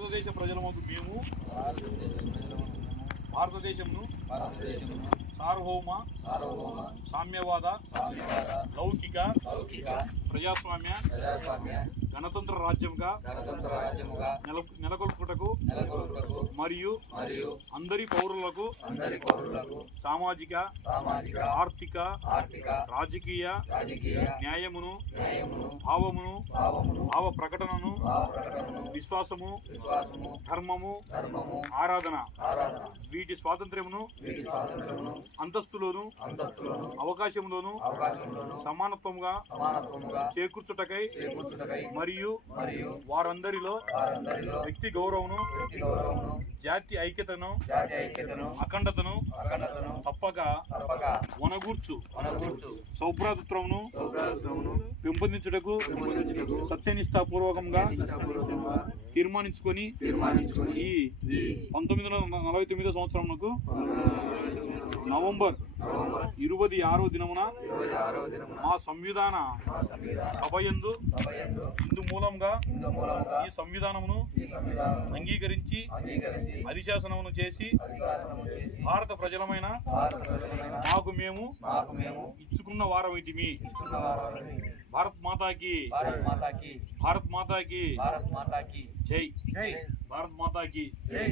భారతదేశ ప్రజలము మేము భారతదేశమును సార్వభౌమ సామ్యవాద లౌకిక ప్రజాస్వామ్య గణతంత్ర రాజ్యంగా నెలకొల్పుటకు మరియు అందరి పౌరులకు సామాజిక ఆర్థిక రాజకీయ న్యాయమును భావమును భావ ప్రకటనను విశ్వాసము ధర్మము ఆరాధన వీటి స్వాతంత్ర్యమును అంతస్తులోను అవకాశంలోను సమానత్వముగా చేకూర్చుటకై మరియు వారందరిలో వ్యక్తి గౌరవమును జాతి ఐక్యతను అఖండతను తప్పక వనగూర్చు సౌభ్రాతృత్వమును పెంపొందించుటకు సత్యనిష్టాపూర్వకంగా తీర్మానించుకొని ఈ 1949 సంవత్సరమునకు నవంబర్ 26వ దినమున మా సంవిధాన సభయందు ఇందు మూలంగా ఈ సంవిధానమును అంగీకరించి అధిశాసనమును చేసి భారత ప్రజలమైన మాకు మేము ఇచ్చుకున్న వారమిటిమి. భారత్ మాతాకి భారత్ మాతాకి జై. భారత్ మాతాకి జై.